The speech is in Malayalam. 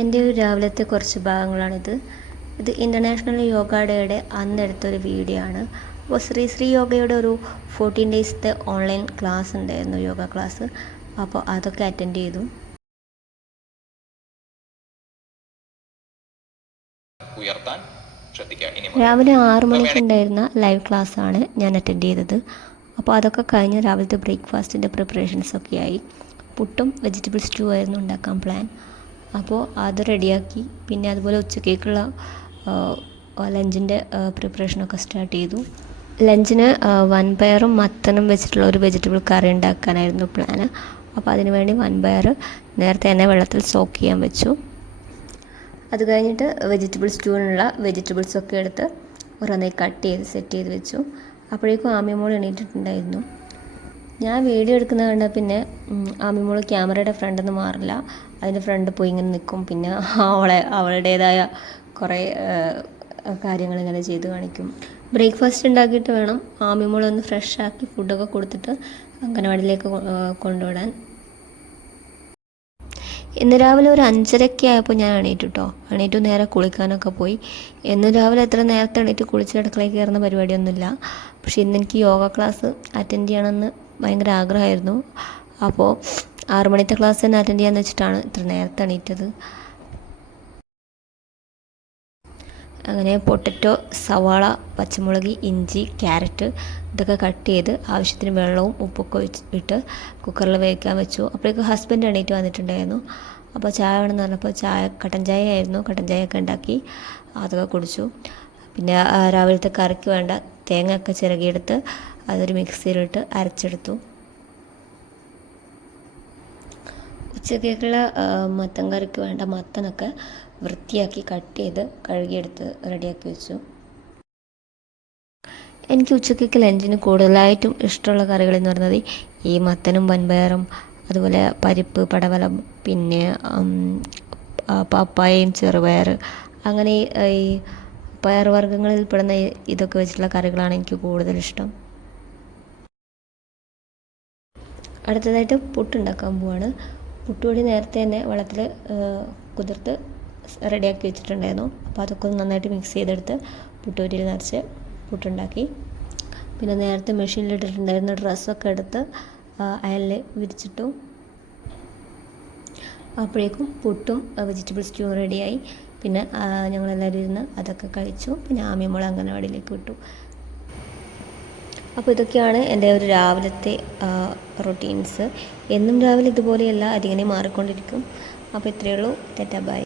എൻ്റെ ഒരു രാവിലത്തെ കുറച്ച് ഭാഗങ്ങളാണിത്. ഇത് ഇൻ്റർനാഷണൽ യോഗ ഡേയുടെ അന്നെടുത്തൊരു വീഡിയോ ആണ്. അപ്പോൾ ശ്രീ യോഗയുടെ ഒരു 14 ഡേയ്സത്തെ ഓൺലൈൻ ക്ലാസ് ഉണ്ടായിരുന്നു, യോഗ ക്ലാസ്. അപ്പോൾ അതൊക്കെ അറ്റൻഡ് ചെയ്തു. രാവിലെ 6 മണിക്ക് ഉണ്ടായിരുന്ന ലൈവ് ക്ലാസ്സാണ് ഞാൻ അറ്റൻഡ് ചെയ്തത്. അപ്പോൾ അതൊക്കെ കഴിഞ്ഞ് രാവിലത്തെ ബ്രേക്ക്ഫാസ്റ്റിൻ്റെ പ്രിപ്പറേഷൻസൊക്കെ ആയി. പുട്ടും വെജിറ്റബിൾ സ്റ്റൂ ആയിരുന്നു ഉണ്ടാക്കാൻ പ്ലാൻ. അപ്പോൾ അത് റെഡിയാക്കി. പിന്നെ അതുപോലെ ഉച്ചക്കേക്കുള്ള ലഞ്ചിൻ്റെ പ്രിപ്പറേഷനൊക്കെ സ്റ്റാർട്ട് ചെയ്തു. ലഞ്ചിന് വൻപയറും മത്തനും വെച്ചിട്ടുള്ള ഒരു വെജിറ്റബിൾ കറി ഉണ്ടാക്കാനായിരുന്നു പ്ലാന്. അപ്പോൾ അതിന് വേണ്ടി വൻപയർ നേരത്തെ തന്നെ വെള്ളത്തിൽ സോക്ക് ചെയ്യാൻ വെച്ചു. അത് കഴിഞ്ഞിട്ട് വെജിറ്റബിൾ സ്റ്റൂവിനുള്ള വെജിറ്റബിൾസൊക്കെ എടുത്ത് ഓരോന്നായി കട്ട് ചെയ്ത് സെറ്റ് ചെയ്ത് വെച്ചു. അപ്പോഴേക്കും ആമിമോൾ എണീറ്റിട്ടുണ്ടായിരുന്നു. ഞാൻ വീഡിയോ എടുക്കുന്നത് കണ്ടാൽ പിന്നെ ആമിമോൾ ക്യാമറയുടെ ഫ്രണ്ടിൽ മാറില്ല. അതിൻ്റെ ഫ്രണ്ട് പോയി ഇങ്ങനെ നിൽക്കും. പിന്നെ അവളുടേതായ കുറേ കാര്യങ്ങൾ ഇങ്ങനെ ചെയ്ത് കാണിക്കും. ബ്രേക്ക്ഫാസ്റ്റ് ഉണ്ടാക്കിയിട്ട് വേണം ആമിമോൾ ഒന്ന് ഫ്രഷ് ആക്കി ഫുഡൊക്കെ കൊടുത്തിട്ട് അംഗനവാടിയിലേക്ക് കൊണ്ടുവിടാൻ. ഇന്ന് രാവിലെ ഒരു 5:30 ആയപ്പോൾ ഞാൻ എണീറ്റു നേരെ കുളിക്കാനൊക്കെ പോയി. ഇന്ന് രാവിലെ എത്ര നേരത്തെ എണീറ്റ് കുളിച്ച് അടുക്കളയിൽ കയറുന്ന പരിപാടിയൊന്നുമില്ല. പക്ഷേ ഇന്ന് എനിക്ക് യോഗ ക്ലാസ് അറ്റൻഡ് ചെയ്യണമെന്ന് ഭയങ്കര ആഗ്രഹമായിരുന്നു. അപ്പോൾ 6 മണിത്തെ ക്ലാസ് തന്നെ അറ്റൻഡ് ചെയ്യാമെന്ന് വെച്ചിട്ടാണ് ഇത്ര നേരത്തെ എണീറ്റത്. അങ്ങനെ പൊട്ടറ്റോ, സവാള, പച്ചമുളക്, ഇഞ്ചി, ക്യാരറ്റ് ഇതൊക്കെ കട്ട് ചെയ്ത് ആവശ്യത്തിന് വെള്ളവും ഉപ്പൊക്കെ ഇട്ട് കുക്കറിൽ വേവിക്കാൻ വെച്ചു. അപ്പോഴേക്കും ഹസ്ബൻഡ് എണീറ്റ് വന്നിട്ടുണ്ടായിരുന്നു. അപ്പോൾ ചായ വേണമെന്ന് പറഞ്ഞപ്പോൾ കട്ടൻ ചായ ആയിരുന്നു. കട്ടൻ ചായയൊക്കെ ഉണ്ടാക്കി അതൊക്കെ കുടിച്ചു. പിന്നെ രാവിലത്തെ കറിക്ക് വേണ്ട തേങ്ങയൊക്കെ ചിരകിയെടുത്ത് അതൊരു മിക്സിയിലിട്ട് അരച്ചെടുത്തു. ഉച്ചക്കേക്കുള്ള മത്തൻ കറിക്ക് വേണ്ട മത്തനൊക്കെ വൃത്തിയാക്കി കട്ട് ചെയ്ത് കഴുകിയെടുത്ത് റെഡിയാക്കി വെച്ചു. എനിക്ക് ഉച്ചക്കേക്ക് ലഞ്ചിന് കൂടുതലായിട്ടും ഇഷ്ടമുള്ള കറികളെന്ന് പറയുന്നത് ഈ മത്തനും വൻപയറും, അതുപോലെ പരിപ്പ്, പടവലം, പിന്നെ പപ്പായയും ചെറുപയർ, അങ്ങനെ ഈ പയറുവർഗ്ഗങ്ങളിൽ പെടുന്ന ഇതൊക്കെ വെച്ചിട്ടുള്ള കറികളാണ് എനിക്ക് കൂടുതലിഷ്ടം. അടുത്തതായിട്ട് പുട്ടുണ്ടാക്കാൻ പോവാണ്. പുട്ടുപൊടി നേരത്തെ തന്നെ വെള്ളത്തിൽ കുതിർത്ത് റെഡിയാക്കി വെച്ചിട്ടുണ്ടായിരുന്നു. അപ്പോൾ അതൊക്കെ ഒന്ന് നന്നായിട്ട് മിക്സ് ചെയ്തെടുത്ത് പുട്ടുപൊടിയിൽ നിറച്ച് പുട്ടുണ്ടാക്കി. പിന്നെ നേരത്തെ മെഷീനിലിട്ടിട്ടുണ്ടായിരുന്ന ഡ്രസ്സൊക്കെ എടുത്ത് അയലിൽ വിരിച്ചിട്ടു. അപ്പോഴേക്കും പുട്ടും വെജിറ്റബിൾ സ്റ്റൂ റെഡിയായി. പിന്നെ ഞങ്ങളെല്ലാവരും ഇരുന്ന് അതൊക്കെ കഴിച്ചു. പിന്നെ ആമിമോൾ അംഗനവാടിയിലേക്ക് വിട്ടു. അപ്പോൾ ഇതൊക്കെയാണ് എൻ്റെ ഒരു രാവിലത്തെ റൊട്ടീൻസ്. എന്നും രാവിലെ ഇതുപോലെയല്ല, അതിങ്ങനെ മാറിക്കൊണ്ടിരിക്കും. അപ്പോൾ ഇത്രയേ ഉള്ളൂ. Tata bye.